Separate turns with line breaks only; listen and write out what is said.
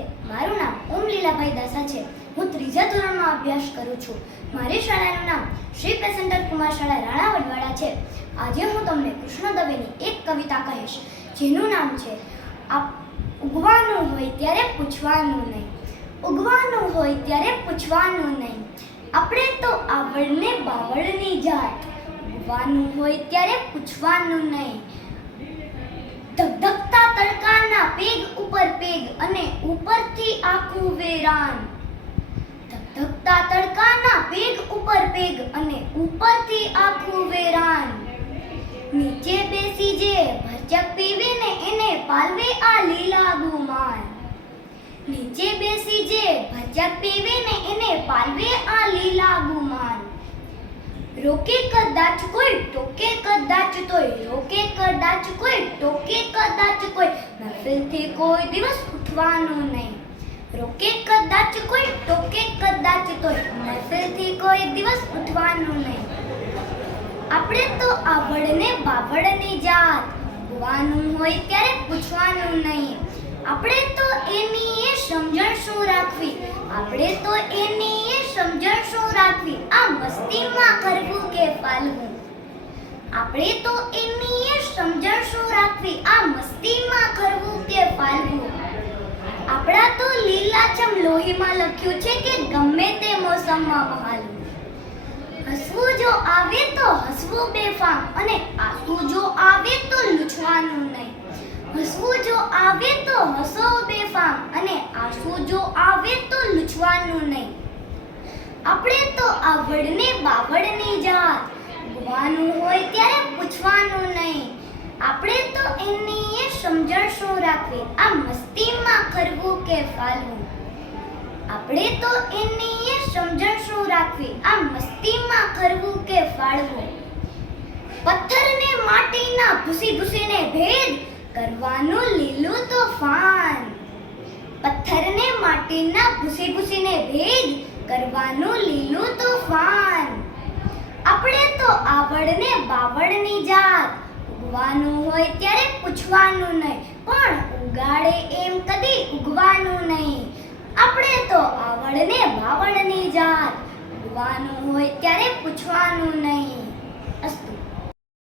મારું નામ ઓમ લીલાભાઈ દાસા છે. હું ત્રીજા ધોરણમાં અભ્યાસ કરું છું. મારી શાળાનું નામ શ્રી પ્રસન્ન કુમાર શાળા રાણા વડવાડા છે. આજે હું તમને કૃષ્ણ દવેની એક કવિતા કહીશ. જેનું નામ છે, આપ ઉગવાનું હોય ત્યારે પૂછવાનું નહીં. ઉગવાનું હોય ત્યારે પૂછવાનું નહીં. આપણે તો આવડને બાવળની જાત. ઉગવાનું હોય ત્યારે પૂછવાનું નહીં. ધગધગતા તડકાના પેગ ઉપર પેગ અને ઉપરથી આખું વેરાન ધકધકતા તડકાના પેગ ઉપર પેગ અને ઉપરથી આખું વેરાન નીચે બેસી જે ભરચક પીવીને એને પાલવે આ લીલા ગુમાન નીચે બેસી જે ભરચક પીવીને એને પાલવે આ લીલા ગુમાન રોકે કદાચ કોઈ, ટોકે કદાચ તોય, રોકે કદાચ કોઈ ટોકે કદાચ કોઈ મહેફિલથી કોઈ દિવસ ઉઠવાનું નહીં. રોકે કદાચ કોઈ, ટોકે કદાચ તોય મહેફિલથી કોઈ દિવસ ઉઠવાનું નહીં. આપણે તો આવડને બાવળની જાત ઉગવાનું હોય ત્યારે પૂછવાનું નહીં. આપણે તો એની એ સમજણ શું રાખવી, આપણે તો એની એ સમજણ શું રાખવી, આ મસ્તીમાં કરવું કે ફાલવું આપણે તો એની એ સમજણ શું રાખવી આ મસ્તીમાં કરવું કે ફાલવું આપણા તો લીલાછમ લોહીમાં લખ્યું છે કે ગમે તે મોસમમાં વહાલું. હસવું જો આવે તો હસવું બેફામ અને આંસુ જો આવે તો લૂછવાનું નહીં. હસવું જો આવે તો હસો બેફામ અને આંસુ જો આવે તો લૂછવાનું નહીં. આપણે તો આવડને બાવડની જાત. ઉગવાનું હોય ત્યારે પૂછવાનું નહીં. આપણે તો એની એ સમજણ શું રાખવી. આ મસ્તીમાં કરવું કે ફાલવું? આપણે તો એની એ સમજણ શું રાખવી. આ મસ્તીમાં કરવું કે ફાળવું પથ્થરને માટીના ભૂસી ભૂસીને ભેદ કરવાનું લીલું તોફાન. પથ્થરને માટીના ભૂસી ભૂસીને ભેદ કરવાનું લીલું તોફાન. આપણે તો આવડને બાવળની જાત. ઉગવાનું હોય ત્યારે પૂછવાનું નહીં. પણ ઉગાડે એમ કદી ઉગવાનું નહીં. આપણે તો આવડને વાવડની જાત. ભૂવાનું હોય ત્યારે પૂછવાનું નહીં. અસ્તુ.